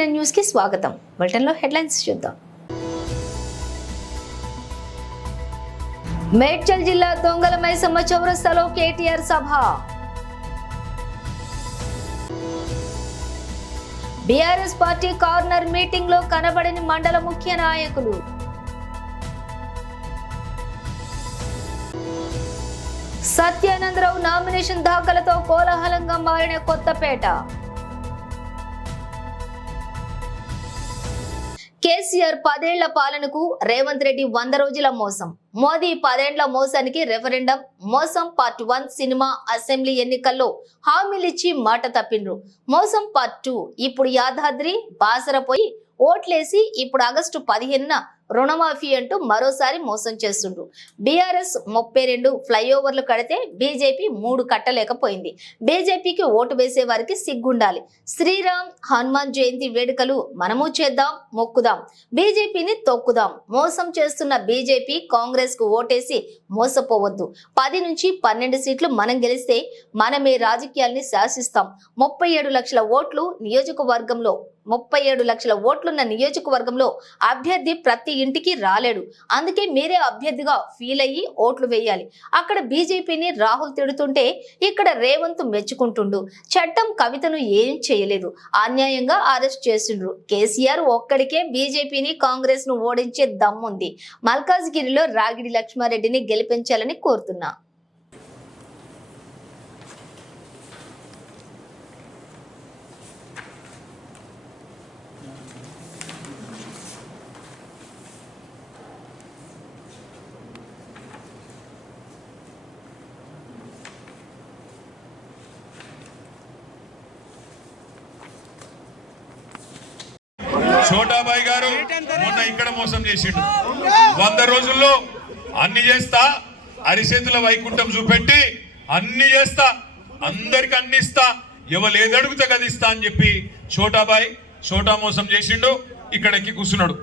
KTN news కి స్వాగతం. Bulletin లో హెడ్లైన్స్ చూద్దాం. మేడ్చల్ జిల్లా దొంగల మైసమ్మ చౌరస్తాలో కేటీఆర్ సభ. బీఆర్ఎస్ పార్టీ కార్నర్ మీటింగ్ లో కనబడని మండల ముఖ్య నాయకులు. సత్యానందరావు నామినేషన్ దాఖలతో కోలాహలంగా మారిన కొత్తపేట. కేసీఆర్ 10 ఏళ్ల పాలనకు రేవంత్ రెడ్డి 100 రోజుల మోసం. మోదీ 10 ఏండ్ల మోసానికి రెఫరెండం మోసం పార్ట్ 1 సినిమా అసెంబ్లీ ఎన్నికల్లో హామీలిచ్చి మాట తప్పిండ్రు. మోసం పార్ట్ 2 ఇప్పుడు యాదాద్రి బాసరపోయి ఓట్లేసి ఇప్పుడు ఆగస్టు 15న రుణమాఫీ అంటూ మరోసారి మోసం చేస్తుండ్రు. బీఆర్ఎస్ 32 ఫ్లైఓవర్లు కడితే బీజేపీ 3 కట్టలేకపోయింది. బీజేపీకి ఓటు వేసే వారికి సిగ్గుండాలి. శ్రీరామ్ హనుమాన్ జయంతి వేడుకలు మనము చేద్దాం, మొక్కుదాం, బీజేపీని తొక్కుదాం. మోసం చేస్తున్న బీజేపీ కాంగ్రెస్ కు ఓటేసి మోసపోవద్దు. 10 నుంచి 12 సీట్లు మనం గెలిస్తే మనమే రాజకీయాల్ని శాసిస్తాం. 37 లక్షల ఓట్లు నియోజకవర్గంలో 37 లక్షల ఓట్లున్న నియోజకవర్గంలో అభ్యర్థి ప్రతి ఇంటికి రాలేడు. అందుకే మీరే అభ్యర్థిగా ఫీల్ అయ్యి ఓట్లు వేయాలి. అక్కడ బీజేపీని రాహుల్ తిడుతుంటే ఇక్కడ రేవంత్ మెచ్చుకుంటుండు. చట్టం కవితను ఏం చేయలేదు, అన్యాయంగా అరెస్ట్ చేసిండ్రు. కేసీఆర్ ఒక్కడికే బీజేపీని కాంగ్రెస్ ను ఓడించే దమ్ముంది. మల్కాజ్గిరిలో రాగిడి లక్ష్మారెడ్డిని గెలిపించాలని కోరుతున్నా. చోటాబాయి గారు మొన్న ఇక్కడ మోసం చేసిండు. 100 రోజుల్లో అన్ని చేస్తా, అరిచేతుల వైకుంఠం చూపెట్టి అన్ని చేస్తా, అందరికి అన్ని ఇస్తా, ఎవరు ఏది అడుగుతా కదా ఇస్తా అని చెప్పి చోటా మోసం చేసిండు. ఇక్కడ ఎక్కి కూర్చున్నాడు.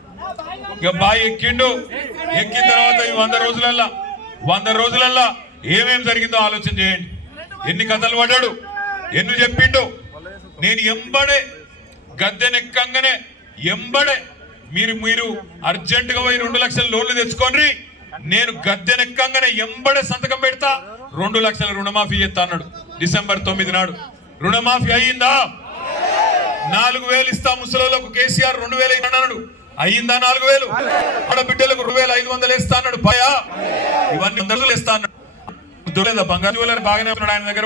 ఇక బాయ్ ఎక్కిండు. ఎక్కిన తర్వాత ఈ 100 రోజులల్లా ఏమేం జరిగిందో ఆలోచన చేయండి. ఎన్ని కథలు పడ్డాడు, ఎన్ని చెప్పిండు. నేను ఎంబడే గద్దెనెక్కంగానే ఎంబడే మీరు అర్జెంటుగా పోయి 2 లక్షల లోన్లు తెచ్చుకోండి, నేను గద్దెనెక్కంగానే ఎంబడే సంతకం పెడతా, 2 లక్షల రుణమాఫీ చేస్తా అన్నాడు. డిసెంబర్ 9 నాడు రుణమాఫీ అయ్యిందా? 4,000 ఇస్తా ముసలోళ్ళకు. కేసీఆర్ 2,000 అన్నాడు. అయ్యిందా? 4,000. ఆడబిడ్డలకు 2,500 వేస్తా అన్నాడు. పయా ఇవన్నీ 100 వేస్తా అన్నాడు. బంగారు బాగానే ఉన్నాడు. ఆయన దగ్గర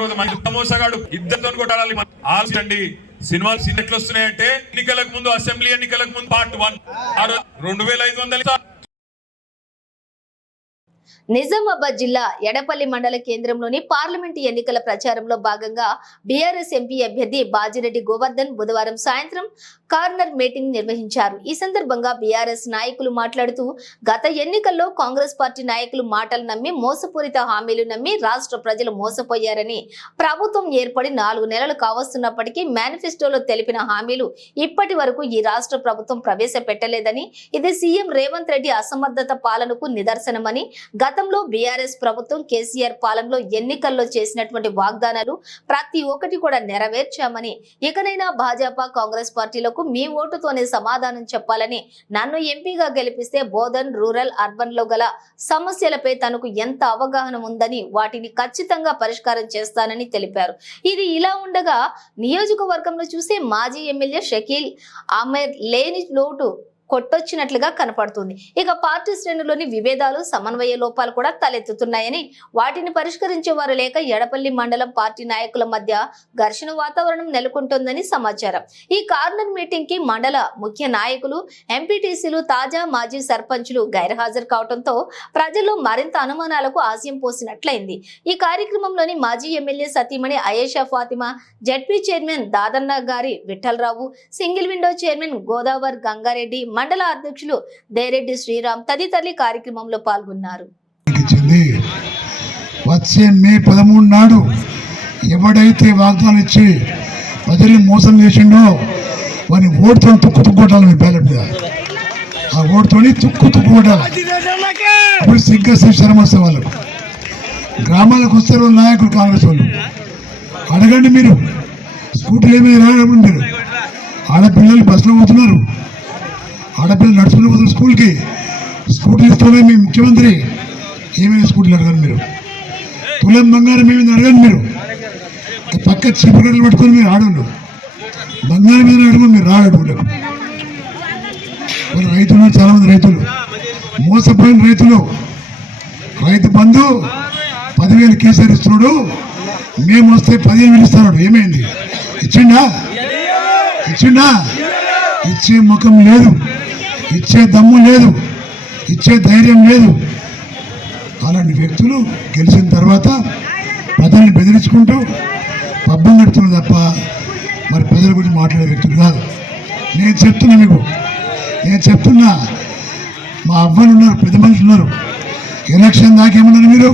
మోసగాడు. ఇద్దరితో కొట్టాలి. ఆలోచండి, సినిమాలు ఎట్లా వస్తున్నాయంటే ఎన్నికలకు ముందు, అసెంబ్లీ ఎన్నికలకు ముందు పార్ట్ 1 2,500. నిజామాబాద్ జిల్లా ఎడపల్లి మండల కేంద్రంలోని పార్లమెంటు ఎన్నికల ప్రచారంలో భాగంగా బీఆర్ఎస్ ఎంపీ అభ్యర్థి బాజిరెడ్డి గోవర్ధన్ బుధవారం సాయంత్రం కార్నర్ మీటింగ్ నిర్వహించారు. ఈ సందర్భంగా బీఆర్ఎస్ నాయకులు మాట్లాడుతూ, గత ఎన్నికల్లో కాంగ్రెస్ పార్టీ నాయకులు మాటలు నమ్మి, మోసపూరిత హామీలు నమ్మి రాష్ట్ర ప్రజలు మోసపోయారని, ప్రభుత్వం ఏర్పడి 4 నెలలు కావస్తున్నప్పటికీ మేనిఫెస్టోలో తెలిపిన హామీలు ఇప్పటి వరకు ఈ రాష్ట్ర ప్రభుత్వం ప్రవేశపెట్టలేదని, ఇది సీఎం రేవంత్ రెడ్డి అసమర్థత పాలనకు నిదర్శనమని, గతంలో బీఆర్ఎస్ ప్రభుత్వం కేసీఆర్ పాలనలో ఎన్నికల్లో చేసినటువంటి వాగ్దానాలు ప్రతి ఒక్కటి కూడా నెరవేర్చామని, ఇకనైనా భాజపా కాంగ్రెస్ పార్టీలకు మీ ఓటుతోనే సమాధానం చెప్పాలని, నన్ను ఎంపీగా గెలిపిస్తే బోధన్, రూరల్, అర్బన్ లో గల సమస్యలపై తనకు ఎంత అవగాహన ఉందని, వాటిని ఖచ్చితంగా పరిష్కారం చేస్తానని తెలిపారు. ఇది ఇలా ఉండగా నియోజకవర్గంలో చూసే మాజీ ఎమ్మెల్యే షకీల్ అహ్మద్ లేని లోటు కొట్టొచ్చినట్లుగా కనపడుతుంది. ఇక పార్టీ శ్రేణులోని విభేదాలు, సమన్వయ లోపాలు కూడా తలెత్తుతున్నాయని, వాటిని పరిష్కరించే వారు లేక ఎడపల్లి మండలం పార్టీ నాయకుల మధ్య ఘర్షణ వాతావరణం నెలకొంటోందని సమాచారం. ఈ కార్నర్ మీటింగ్ కి మండల ముఖ్య నాయకులు, ఎంపీటీసీలు, తాజా మాజీ సర్పంచులు గైర్హాజరు కావడంతో ప్రజల్లో మరింత అనుమానాలకు ఆశయం పోసినట్లయింది. ఈ కార్యక్రమంలోని మాజీ ఎమ్మెల్యే సతీమణి అయేషా ఫాతిమా, జడ్పీ చైర్మన్ దాదన్న గారి Vithalrao, single window chairman Godavar Gangareddy, మండల అధ్యక్షులు దేరెడ్డి శ్రీరామ్ తదితరులు కార్యక్రమంలో పాల్గొన్నారు. వచ్చే మే 13 నాడు ఎవడైతే వాగ్దానం ఇచ్చి ప్రజల్ని మోసం చేసిండో వాని ఓటుతో తుక్కు మీ బ్యాలెట్ మీద. ఆ ఓటుతోని తుక్కు కొట్టాలి. అప్పుడు సిగ్గా శర్మ వస్తే వాళ్ళకు గ్రామాలకు వస్తారు నాయకులు, కాంగ్రెస్ వాళ్ళు. అడగండి, మీరు స్కూటీలు ఏమైనా రానప్పుడు మీరు ఆడపిల్లలు బస్సులో పోతున్నారు, ఆడపిల్లలు నడుచుకుని పోతున్నారు స్కూల్కి. స్కూటీ ఇస్తామే మీ ముఖ్యమంత్రి, ఏమైనా స్కూటీలు అడగండి మీరు. తులం బంగారం ఏమైనా అడగండి మీరు. పక్క చీపుగడ్డలు పట్టుకొని మీరు ఆడవాళ్ళు బంగారం మీద అడగండి మీరు రాడవులకు. మరి రైతులు చాలామంది రైతులు మోసపోయిన రైతులు. రైతు బంధు 10,000 కేసీఆర్ ఇస్తున్నాడు, మేము వస్తే 15,000 ఇస్తున్నాడు. ఏమైంది? ఇచ్చిండా? ఇచ్చే ముఖం లేదు, ఇచ్చే దమ్ము లేదు, ఇచ్చే ధైర్యం లేదు. అలాంటి వ్యక్తులు గెలిచిన తర్వాత ప్రజల్ని బెదిరించుకుంటూ పబ్బం నడుతున్నారు తప్ప మరి ప్రజల గురించి మాట్లాడే వ్యక్తులు కాదు. నేను చెప్తున్నా మా అవ్వలు ఉన్నారు, పెద్ద మనుషులు ఉన్నారు. ఎలక్షన్ దాకేమన్నారు మీరు?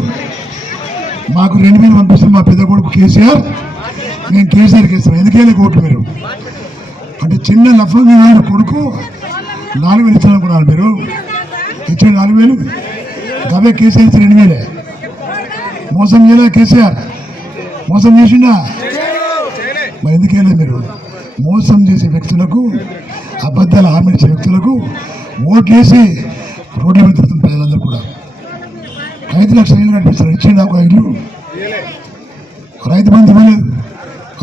మాకు 2,000 పంపిస్తుంది మా పెద్ద కొడుకు కేసీఆర్, నేను కేసీఆర్కి ఇస్తాను. ఎందుకేలే కోట్లు మీరు అంటే చిన్న లఫంగా కొడుకు 4,000 ఇస్తాననుకున్నారు మీరు. ఇచ్చిన 4,000 గవే కేసీఆర్ 2,000. మోసం చేయలే కేసీఆర్, మోసం చేసిండా? మరి ఎందుకేలే మీరు? మోసం చేసే వ్యక్తులకు, అబద్ధాలు హామీ ఇచ్చే వ్యక్తులకు ఓట్లేసి రోడ్ల మీద తిరుగుతున్న ప్రజలందరూ కూడా 5 లక్షల ఇల్లు కనిపిస్తారు. ఇచ్చిండు ఒక ఇల్లు. రైతు బంధు ఇవ్వలేదు,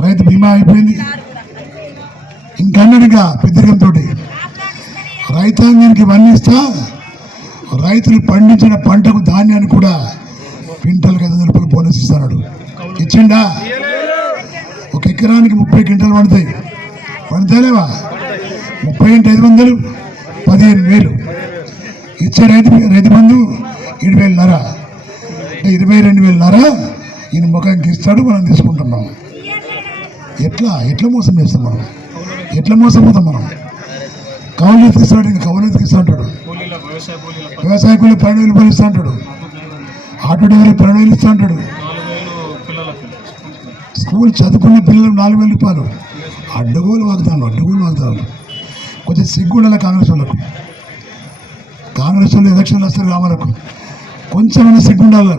రైతు బీమా అయిపోయింది. ఇంకన్నడిగా పెద్దరికంతో రైతాంగానికి ఇవన్నీ ఇస్తా, రైతులు పండించిన పంటకు ధాన్యాన్ని కూడా క్వింటాల్కి 500 రూపాయలు బోనస్ ఇస్తాడు. ఇచ్చిండా? ఒక ఎకరానికి 30 క్వింటాలు పండుతాయిలేవా? 30 × 500 15,000 ఇచ్చే రైతు బంధు 7,500, 22,500 ఈయన ముఖానికి ఇస్తాడు, మనం తీసుకుంటున్నాం. ఎట్లా మోసం చేస్తాం మనం? ఎట్లా మోసపోతాం మనం? కౌలు ఇస్తాడు, ఇంకా కౌలు ఇస్తా అంటాడు. వ్యవసాయ కూలి 12,000 రూపాయలు ఇస్తా అంటాడు. ఆటో డ్రైవర్ 12,000 ఇస్తా అంటాడు. స్కూల్ చదువుకున్న పిల్లలకు 4,000 రూపాయలు. అడ్డగోలు వాగ్దానాలు. కొంచెం సిగ్గుండాలి కాంగ్రెస్ వాళ్ళు ఎలక్షన్లు వస్తారు కావాలకు, కొంచెం సిగ్గుండాలి.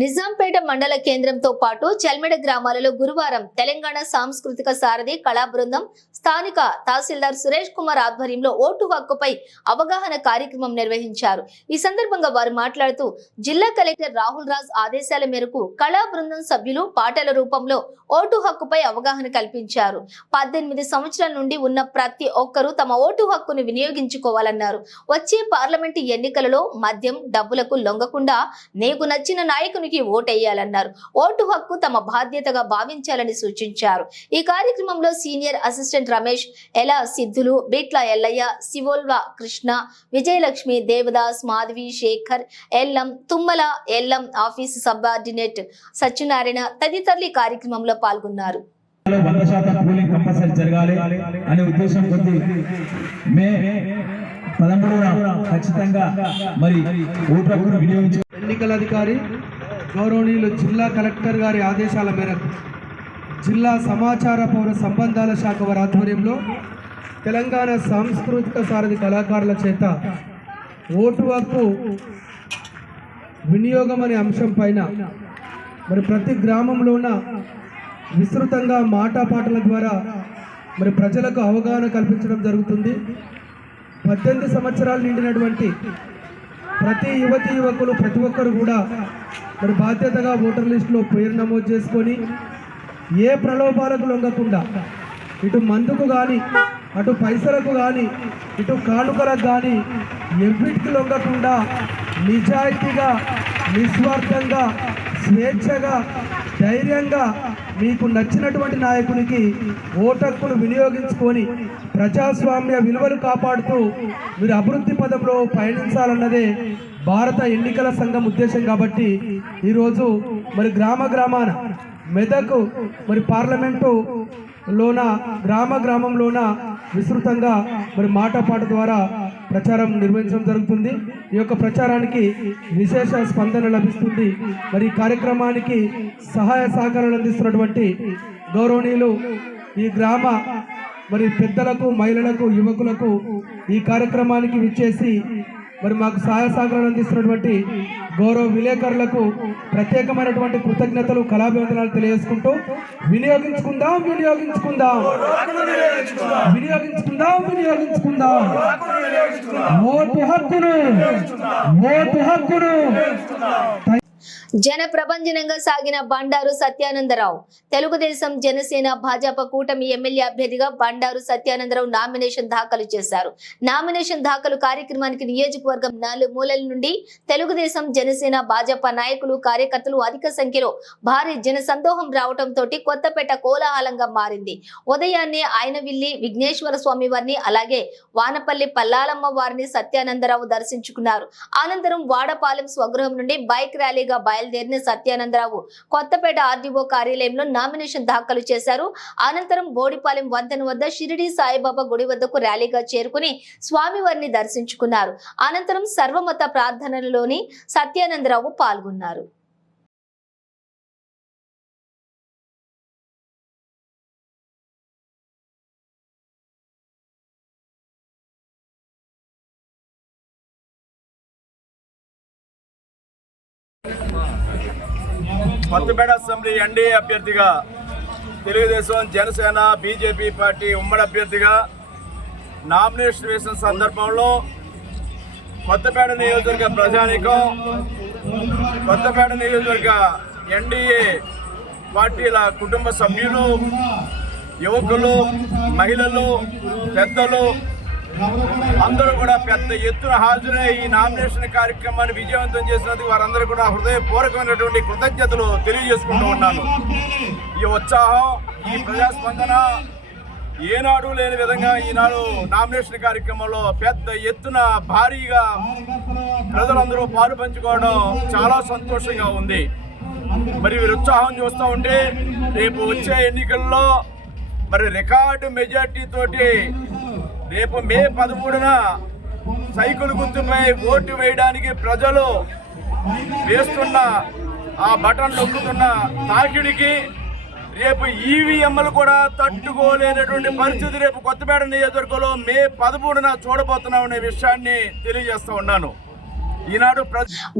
నిజాంపేట మండల కేంద్రంతో పాటు చల్మెడ గ్రామాలలో గురువారం తెలంగాణ సాంస్కృతిక సారథి కళా బృందం స్థానిక తహసీల్దార్ సురేష్ కుమార్ ఆధ్వర్యంలో ఓటు హక్కుపై అవగాహన కార్యక్రమం నిర్వహించారు. ఈ సందర్భంగా వారు మాట్లాడుతూ జిల్లా కలెక్టర్ రాహుల్ రాజ్ ఆదేశాల మేరకు కళా బృందం సభ్యులు పాటల రూపంలో ఓటు హక్కుపై అవగాహన కల్పించారు. 18 సంవత్సరాల నుండి ఉన్న ప్రతి ఒక్కరూ తమ ఓటు హక్కును వినియోగించుకోవాలన్నారు. వచ్చే పార్లమెంటు ఎన్నికలలో మద్యం డబ్బులకు లొంగకుండా నీకు నచ్చిన నాయకునికి ఓటేయాలన్నారు. ఓటు హక్కు తమ బాధ్యతగా భావించాలని సూచించారు. ఈ కార్యక్రమంలో సీనియర్ అసిస్టెంట్ రమేష్, ఎల సిద్ధులు, బిట్ల ఎల్లయ్య, శివోల్వ కృష్ణ, విజయలక్ష్మి, దేవదాస్, మాధవి, శేఖర్, ఎల్లం, తుమ్మల, ఎల్లం ఆఫీసు సబార్డినేట్ సత్యనారాయణ తదితరులు కార్యక్రమంలో పాల్గొన్నారు. 100% పోలింగ్ కంపల్సరీ జరగాలి అనే ఉద్దేశం కొద్ది మే 13న ఖచ్చితంగా మరి ఓటు హక్కును వినియోగించు. ఎన్నికల అధికారి గౌరవనీయులు జిల్లా కలెక్టర్ గారి ఆదేశాల మేరకు జిల్లా సమాచార పౌర సంబంధాల శాఖ వారి ఆధ్వర్యంలో తెలంగాణ సాంస్కృతిక సారథి కళాకారుల చేత ఓటు హక్కు వినియోగం అనే అంశం పైన మరి ప్రతి గ్రామంలోన విస్తృతంగా మాటాపాటల ద్వారా మరి ప్రజలకు అవగాహన కల్పించడం జరుగుతుంది. 18 సంవత్సరాలు నిండినటువంటి ప్రతి యువతి యువకులు ప్రతి ఒక్కరు కూడా మరి బాధ్యతగా ఓటర్ లిస్టులో పేరు నమోదు చేసుకొని ఏ ప్రలోభాలకు లొంగకుండా ఇటు మందుకు కానీ అటు పైసలకు కానీ ఇటు కానుకలకు కానీ ఎవ్విటికి లొంగకుండా నిజాయితీగా నిస్వార్థంగా స్వేచ్ఛగా ధైర్యంగా మీకు నచ్చినటువంటి నాయకునికి ఓటక్కును వినియోగించుకొని ప్రజాస్వామ్య విలువలు కాపాడుతూ మీరు అభివృద్ధి పదంలో పయనించాలన్నదే భారత ఎన్నికల సంఘం ఉద్దేశం. కాబట్టి ఈరోజు మరి గ్రామాన మెదక్ మరి పార్లమెంటులోన గ్రామంలోన విస్తృతంగా మరి మాటపాట ద్వారా ప్రచారం నిర్వహించడం జరుగుతుంది. ఈ యొక్క ప్రచారానికి విశేష స్పందన లభిస్తుంది. మరి ఈ కార్యక్రమానికి సహాయ సహకారాలు అందిస్తున్నటువంటి గౌరవనీయులు ఈ గ్రామ మరి పెద్దలకు, మహిళలకు, యువకులకు ఈ కార్యక్రమానికి విచ్చేసి మరి మాకు సహాయ సహకారాలు అందిస్తున్నటువంటి గౌరవ విలేకరులకు ప్రత్యేకమైనటువంటి కృతజ్ఞతలు, కళాభివందనాలు తెలియజేసుకుంటూ వినియోగించుకుందాం వినియోగించుకుందాం వినియోగించుకుందాం వినియోగించుకుందాం ఓటు హక్కును ఓటు హక్కును. జన ప్రభంజనంగా సాగిన బండారు సత్యానందరావు. తెలుగుదేశం, జనసేన, భాజపా కూటమి ఎమ్మెల్యే అభ్యర్థిగా బండారు సత్యానందరావు నామినేషన్ దాఖలు చేశారు. నామినేషన్ దాఖలు కార్యక్రమానికి నియోజకవర్గం నలుమూలల నుండి తెలుగుదేశం, జనసేన, భాజపా నాయకులు, కార్యకర్తలు అధిక సంఖ్యలో భారీ జన సందోహం రావడంతో కొత్తపేట కోలాహలంగా మారింది. ఉదయాన్నే ఆయనవిల్లి విఘ్నేశ్వర స్వామి వారిని, అలాగే వానపల్లి పల్లాలమ్మ వారిని సత్యానందరావు దర్శించుకున్నారు. అనంతరం వాడపాలెం స్వగృహం నుండి బైక్ ర్యాలీగా బయలుదేరిన సత్యానందరావు కొత్తపేట ఆర్డీఓ కార్యాలయంలో నామినేషన్ దాఖలు చేశారు. అనంతరం బోడిపాలెం వంతెన వద్ద షిరిడి సాయిబాబా గుడి వద్దకు ర్యాలీగా చేరుకుని స్వామివారిని దర్శించుకున్నారు. అనంతరం సర్వమత ప్రార్థనలోని సత్యానందరావు పాల్గొన్నారు. కొత్తపేట అసెంబ్లీ ఎన్డీఏ అభ్యర్థిగా, తెలుగుదేశం, జనసేన, బీజేపీ పార్టీ ఉమ్మడి అభ్యర్థిగా నామినేషన్ వేసిన సందర్భంలో కొత్తపేట నియోజకవర్గ ప్రజానీకం, కొత్తపేట నియోజకవర్గ ఎన్డీఏ పార్టీల కుటుంబ సభ్యులు, యువకులు, మహిళలు, పెద్దలు అందరూ కూడా పెద్ద ఎత్తున హాజరై ఈ నామినేషన్ కార్యక్రమాన్ని విజయవంతం చేసినందుకు వారందరూ కూడా హృదయపూర్వకమైనటువంటి కృతజ్ఞతలు తెలియజేసుకుంటూ ఉన్నాను. ఈ ఉత్సాహం, ఈ ప్రజాస్పందన ఏనాడు లేని విధంగా ఈనాడు నామినేషన్ కార్యక్రమంలో పెద్ద ఎత్తున భారీగా ప్రజలందరూ పాలు పంచుకోవడం చాలా సంతోషంగా ఉంది. మరి వీరి ఉత్సాహం చూస్తూ ఉంటే రేపు వచ్చే ఎన్నికల్లో మరి రికార్డు మెజార్టీ తోటి రేపు మే 13న సైకిల్ గుర్తుపై ఓటు వేయడానికి ప్రజలు వేస్తున్న ఆ బటన్ నొక్కుతున్న తాకిడికి రేపు ఈవీఎంలు కూడా తట్టుకోలేనటువంటి పరిస్థితి రేపు కొత్తపేట నియోజకవర్గంలో మే 13న చూడబోతున్నామనే విషయాన్ని తెలియజేస్తూ ఉన్నాను. ఈనాడు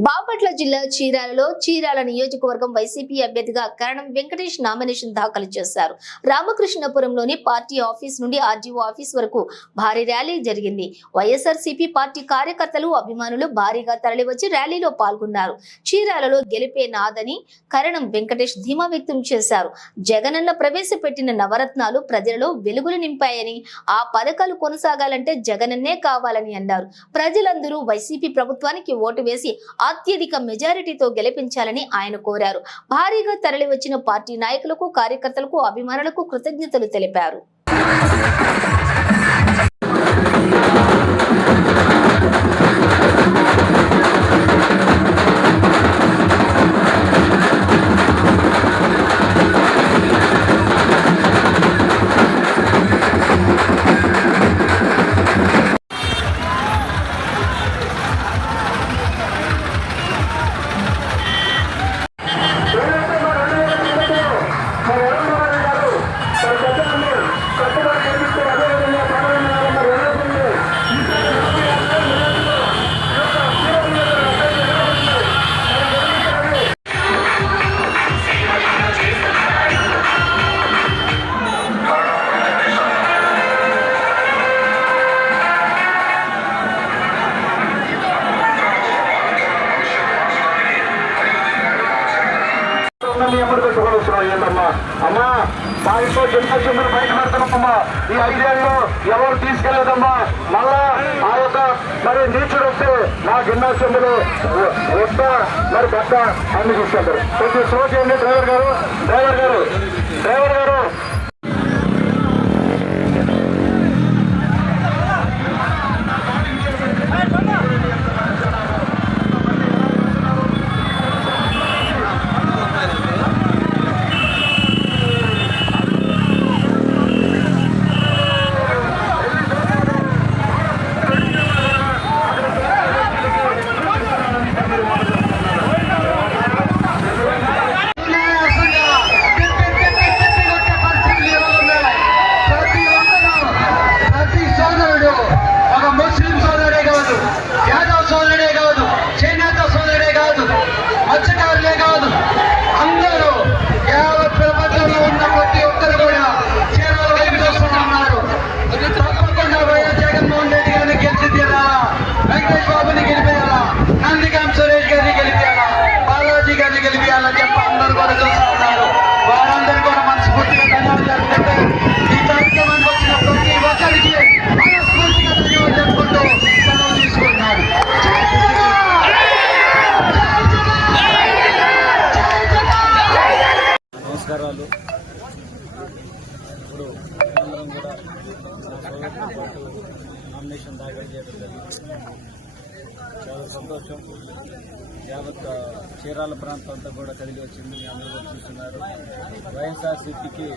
బాపట్ల జిల్లా చీరాలలో చీరాల నియోజకవర్గం వైసీపీ అభ్యర్థిగా కరణం వెంకటేష్ నామినేషన్ దాఖలు చేశారు. రామకృష్ణపురంలోని పార్టీ ఆఫీస్ నుండి ఆర్డీఓ ఆఫీస్ వరకు భారీ ర్యాలీ జరిగింది. వైఎస్ఆర్సీపీ పార్టీ కార్యకర్తలు, అభిమానులు భారీగా తరలివచ్చి ర్యాలీలో పాల్గొన్నారు. చీరాలలో గెలిపే నాదని కరణం వెంకటేష్ ధీమా వ్యక్తం చేశారు. జగనన్న ప్రవేశపెట్టిన నవరత్నాలు ప్రజలలో వెలుగులు నింపాయని, ఆ పథకాలు కొనసాగాలంటే జగనన్నే కావాలని అన్నారు. ప్రజలందరూ వైసీపీ ప్రభుత్వానికి ఓటు వేసి అత్యధిక మెజారిటీతో గెలిపించాలని ఆయన కోరారు. భారీగా తరలివచ్చిన పార్టీ నాయకులకు, కార్యకర్తలకు, అభిమానులకు కృతజ్ఞతలు తెలిపారు. అమ్మా మా ఇంట్లో జన్మశుద్ధులు బయట పెడతామమ్మా. ఈ 5 ఏళ్ళు ఎవరు తీసుకెళ్లేదమ్మా. మళ్ళా ఆ యొక్క మరి నీచుడు వస్తే నా గిన్నెశుద్ధులు వస్త మరి పెద్ద అన్ని తీసుకెళ్తారు. కొంచెం స్లో చేయండి డ్రైవర్ గారు. సంతోషం. యావత్ చీరాల ప్రాంతం అంతా కూడా కదిలి వచ్చింది. మీ అందరూ కూడా చూస్తున్నారు. వైఎస్ఆర్సీపీకి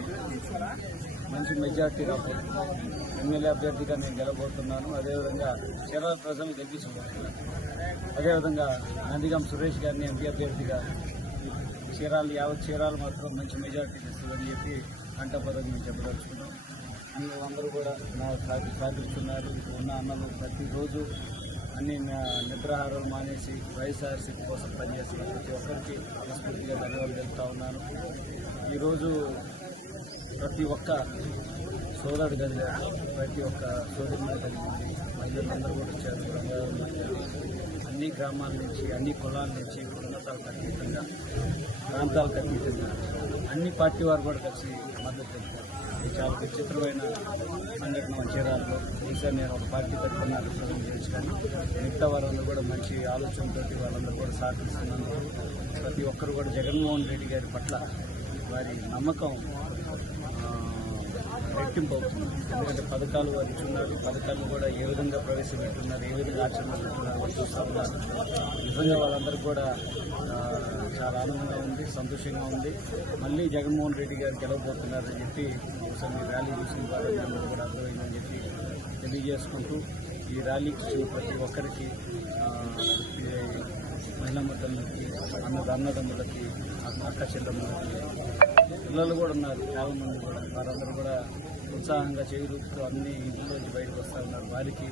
మంచి మెజార్టీ రాబోతుంది. ఎమ్మెల్యే అభ్యర్థిగా నేను గెలబోతున్నాను. అదేవిధంగా చీరాల ప్రజలు గెలిపించబోతున్నారు. అదేవిధంగా నందిగం సురేష్ గారిని ఎంపీ అభ్యర్థిగా యావత్ చీరాలు మాత్రం మంచి మెజార్టీ ఇస్తుందని చెప్పి కంటపదం మేము చెప్పదలుచుకున్నాం. అందరూ కూడా నా సాధిస్తున్నారు. ఉన్న అన్నలు ప్రతిరోజు అన్ని నిద్రాహారాలు మానేసి వైఎస్ఆర్సీపీ కోసం పనిచేస్తున్న ప్రతి ఒక్కరికి మనస్ఫూర్తిగా ధన్యవాదాలు తెలుపుతా ఉన్నాను. ఈరోజు ప్రతి ఒక్క సోదరుడు కలిగారు, ప్రతి ఒక్క సోదరుడు కలిగింది. మహిళలందరూ కూడా వచ్చారు. అన్ని గ్రామాల నుంచి, అన్ని కులాల నుంచి, ఉన్నతాలకు అతీతంగా, ప్రాంతాలకు అతీతంగా అన్ని పార్టీ వారు కూడా కలిసి మద్దతు తెలిపారు. ఇది చాలా విచిత్రమైన సంఘటన చీరాలలో. ఈసారి నేను ఒక పార్టీ తరఫున రిప్రజెంట్ చేయొచ్చు, కానీ మిగతా వారందరూ కూడా మంచి ఆలోచనతో వాళ్ళందరూ కూడా సహకరిస్తున్నారు. ప్రతి ఒక్కరు కూడా జగన్మోహన్ రెడ్డి గారి పట్ల వారి నమ్మకం రెట్టింపు అవుతుంది. ఎందుకంటే పథకాలు వారు ఇచ్చున్నారు. పథకాలు కూడా ఏ విధంగా ప్రవేశపెట్టున్నారు, ఏ విధంగా ఆచరణ పెట్టున్నారు వాళ్ళు చూస్తూ ఉన్నారు. నిజంగా వాళ్ళందరూ కూడా చాలా ఆనందంగా ఉంది, సంతోషంగా ఉంది. మళ్ళీ జగన్మోహన్ రెడ్డి గారు గెలవబోతున్నారని చెప్పి ఒకసారి మీ ర్యాలీ చూసిన వాళ్ళందరూ కూడా అర్థమైందని చెప్పి తెలియజేసుకుంటూ, ఈ ర్యాలీకి ప్రతి ఒక్కరికి, మహిళా మద్దతులకి, అన్నదమ్ములకి, అక్క చెల్లెమ్మలకి, పిల్లలు కూడా ఉన్నారు చాలామంది కూడా. వారందరూ కూడా ఉత్సాహంగా చేరుతూ అన్ని ఇంట్లోంచి బయటకు వస్తూ ఉన్నారు. వారికి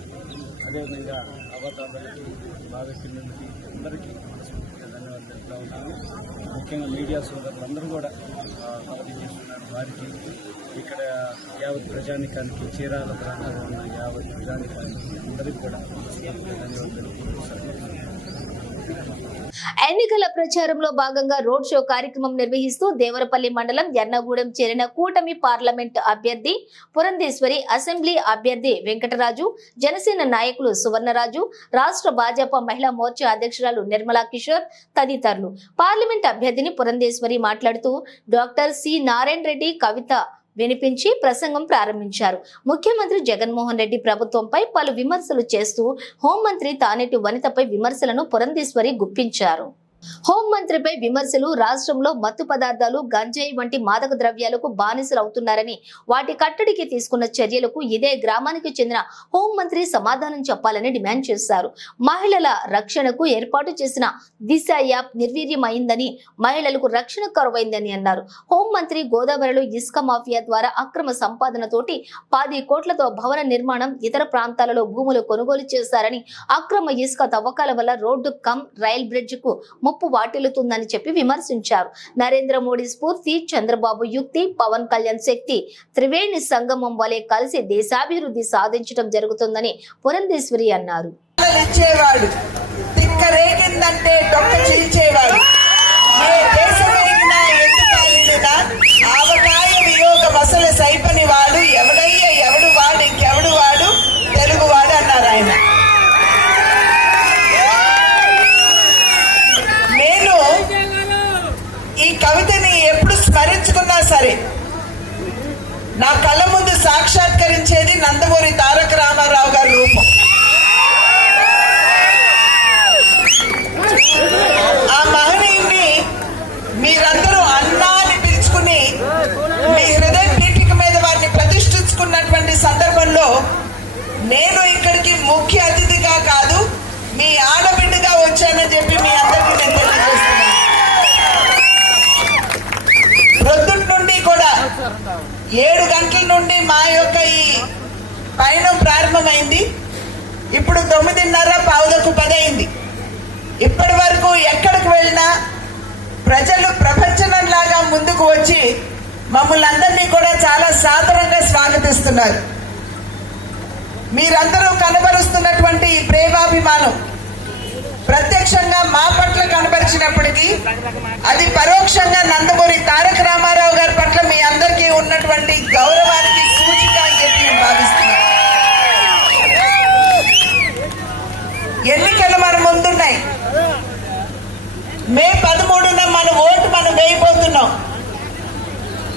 అదేవిధంగా అవతారాలకి, బాగా పిల్లలకి అందరికీ మనస్ఫూర్తిగా ధన్యవాదాలు తెలుపుతా ఉన్నాను. ముఖ్యంగా మీడియా సోదరులందరూ కూడా మద్దతు చేస్తున్నారు. వారికి, ఇక్కడ యావత్ ప్రజానికానికి, చీరాల ప్రాంతంలో ఉన్న యావత్ ప్రజానికానికి అందరికీ కూడా మనస్ఫూర్తిగా ధన్యవాదాలు తెలుపుతున్నాను. ఎన్నికల ప్రచారంలో భాగంగా రోడ్ షో కార్యక్రమం నిర్వహిస్తూ దేవరపల్లి మండలం ఎర్నగూడెం చేరిన కూటమి పార్లమెంట్ అభ్యర్థి పురంధేశ్వరి, అసెంబ్లీ అభ్యర్థి వెంకటరాజు, జనసేన నాయకులు సువర్ణరాజు, రాష్ట్ర భాజపా మహిళా మోర్చా అధ్యక్షురాలు నిర్మలా కిషోర్ తదితరులు. పార్లమెంట్ అభ్యర్థిని పురంధేశ్వరి మాట్లాడుతూ డాక్టర్ సి నారాయణ రెడ్డి కవిత వినిపించి ప్రసంగం ప్రారంభించారు. ముఖ్యమంత్రి జగన్మోహన్ రెడ్డి ప్రభుత్వంపై పలు విమర్శలు చేస్తూ హోంమంత్రి తానేటి వనితపై విమర్శలను పురంధేశ్వరి గుప్పించారు. హోంమంత్రిపై విమర్శలు రాష్ట్రంలో మత్తు పదార్థాలు, గంజాయి వంటి మాదక ద్రవ్యాలకు బానిసలు అవుతున్నారని, వాటి కట్టడికి తీసుకున్న చర్యలకు ఇదే గ్రామానికి చెందిన హోంమంత్రి సమాధానం చెప్పాలని డిమాండ్ చేశారు. మహిళల రక్షణకు ఏర్పాటు చేసిన దిశ యాప్ నిర్వీర్యమైందని, మహిళలకు రక్షణ కరువైందని అన్నారు. హోంమంత్రి గోదావరిలో ఇసుక మాఫియా ద్వారా అక్రమ సంపాదనతోటి 10 కోట్లతో భవన నిర్మాణం, ఇతర ప్రాంతాలలో భూములు కొనుగోలు చేశారని, అక్రమ ఇసుక తవ్వకాల వల్ల రోడ్డు కమ్ రైల్ బ్రిడ్జ్ కు ముప్పు వాటిల్లుతుందని చెప్పి విమర్శించారు. నరేంద్ర మోడీ స్ఫూర్తి, చంద్రబాబు యుక్తి, పవన్ కళ్యాణ్ శక్తి త్రివేణి సంగమం వలె కలిసి దేశాభివృద్ధి సాధించడం జరుగుతుందని పురంధేశ్వరి అన్నారు. కవితని ఎప్పుడు స్మరించుకున్నా సరే నా కళ్ళ ముందు సాక్షాత్కరించేది నందమూరి తారక రామారావు గారి రూపం. ఆ మహనీయుని మీరందరూ అన్నా అని పిలుచుకుని మీ హృదయ పీఠిక మీద వారిని ప్రతిష్ఠించుకున్నటువంటి సందర్భంలో నేను ఇక్కడికి ముఖ్య అతిథిగా కాదు, మీ ఆడబిడ్డగా వచ్చానని చెప్పి మీ అందరికీ నేను తెలియజేస్తున్నాను. ప్రొద్దుటి నుండి కూడా 7 గంటల నుండి మా యొక్క ఈ పయనం ప్రారంభమైంది. ఇప్పుడు 9:30 పావులకు 10 అయింది. ఇప్పటి వరకు ఎక్కడికి వెళ్ళినా ప్రజలు ప్రపంచంలాగా ముందుకు వచ్చి మమ్మల్ని అందరినీ కూడా చాలా సాదరంగా స్వాగతిస్తున్నారు. మీరందరూ కనబరుస్తున్నటువంటి ఈ ప్రేమాభిమానం ప్రత్యక్షంగా మా పట్ల కనబరిచినప్పటికీ అది పరోక్షంగా నందమూరి తారక రామారావు గారి పట్ల మీ అందరికీ ఉన్నటువంటి గౌరవానికి సూచిక అని చెప్పి నేను భావిస్తున్నాను. ఎన్నికలు మన ముందున్నాయి. మే 13న మన ఓటు మనం వేయబోతున్నాం.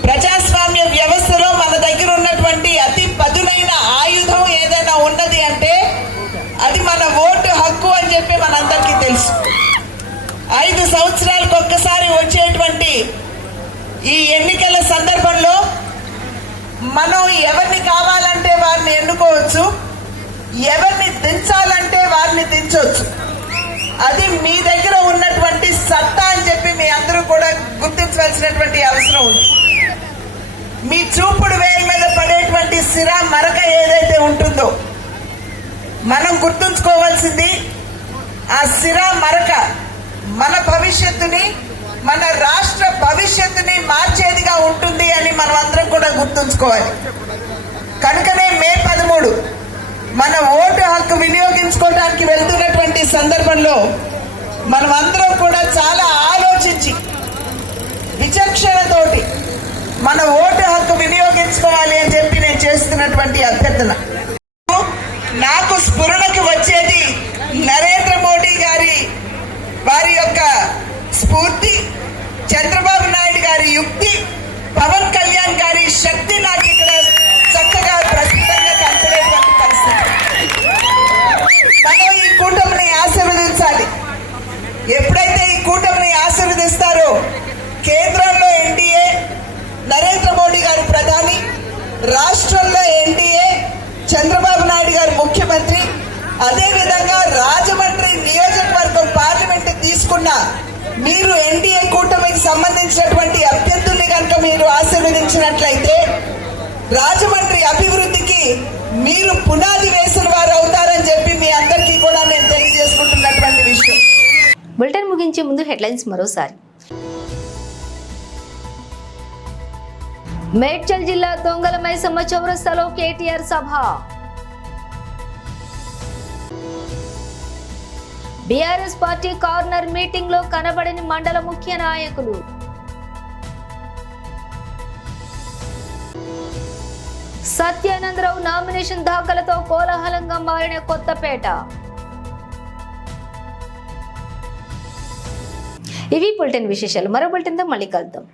ప్రజాస్వామ్య వ్యవస్థలో మన దగ్గర ఉన్నటువంటి అతి పదునైన ఆయుధం ఏదైనా ఉన్నది అంటే అది మన ఓటు హక్కు అని చెప్పి మనందరికీ తెలుసు. 5 సంవత్సరాలకు ఒక్కసారి వచ్చేటువంటి ఈ ఎన్నికల సందర్భంలో మనం ఎవరిని కావాలంటే వారిని ఎన్నుకోవచ్చు, ఎవరిని దించాలంటే వారిని దించవచ్చు. అది మీ దగ్గర ఉన్నటువంటి సత్తా అని చెప్పి మీ అందరూ కూడా గుర్తించవలసినటువంటి అవసరం ఉంది. మీ చూపుడు వేలు మీద పడేటువంటి సిరా మరక ఏదైతే ఉంటుందో మనం గుర్తుంచుకోవాల్సింది, ఆ సిరా మరక మన భవిష్యత్తుని, మన రాష్ట్ర భవిష్యత్తుని మార్చేదిగా ఉంటుంది అని మనం అందరం కూడా గుర్తుంచుకోవాలి. కనుకనే మే 13 మన ఓటు హక్కు వినియోగించుకోవడానికి వెళ్తున్నటువంటి సందర్భంలో మనం అందరం కూడా చాలా ఆలోచించి విచక్షణతోటి మన ఓటు హక్కు వినియోగించుకోవాలి అని చెప్పి నేను చేస్తున్నటువంటి అభ్యర్థన. నాకు స్ఫురణకు వచ్చేది నరేంద్ర మోడీ గారి వారి యొక్క స్ఫూర్తి, చంద్రబాబు నాయుడు గారి యుక్తి, పవన్ కళ్యాణ్ గారి శక్తి నాకు ఇక్కడ చక్కగా ప్రస్తుతంగా కనపడేటువంటి పరిస్థితి. మనం ఈ కూటమిని ఆశీర్వదించాలి. ఎప్పుడైతే ఈ కూటమిని ఆశీర్వదిస్తారో కేంద్రంలో ఎన్డీఏ, నరేంద్ర మోడీ గారు ప్రధాని, రాష్ట్రంలో ఎన్డీఏ, చంద్రబాబు నాయుడు గారు ముఖ్యమంత్రి, అదేవిధంగా రాజమండ్రి నియోజకవర్గం పార్లమెంట్ తీసుకున్న మీరు ఎన్డీఏ కూటమికి సంబంధించినటువంటి అభ్యర్థుల్ని కనుక మీరు ఆశీర్వదించినట్లయితే రాజమండ్రి అభివృద్ధికి మీరు పునాది వేసిన వారు అవుతారని చెప్పి మీ అందరికీ కూడా నేను తెలియజేసుకుంటున్నటువంటి విషయం. బులెటిన్ ముగించే ముందు హెడ్లైన్స్ మరోసారి. మేడ్చల్ జిల్లా దొంగల మైసమ్మ చౌరస్తాలో కేటీఆర్ సభ. బీఆర్ఎస్ పార్టీ కార్నర్ మీటింగ్ లో కనబడని మండల ముఖ్య నాయకులు. సత్యానందరావు నామినేషన్ దాఖలతో కోలాహలంగా మారిన కొత్తపేట. ఇవి బులెటిన్ విశేషాలు. మరో బులెటిన్తో మళ్ళీ కలుద్దాం.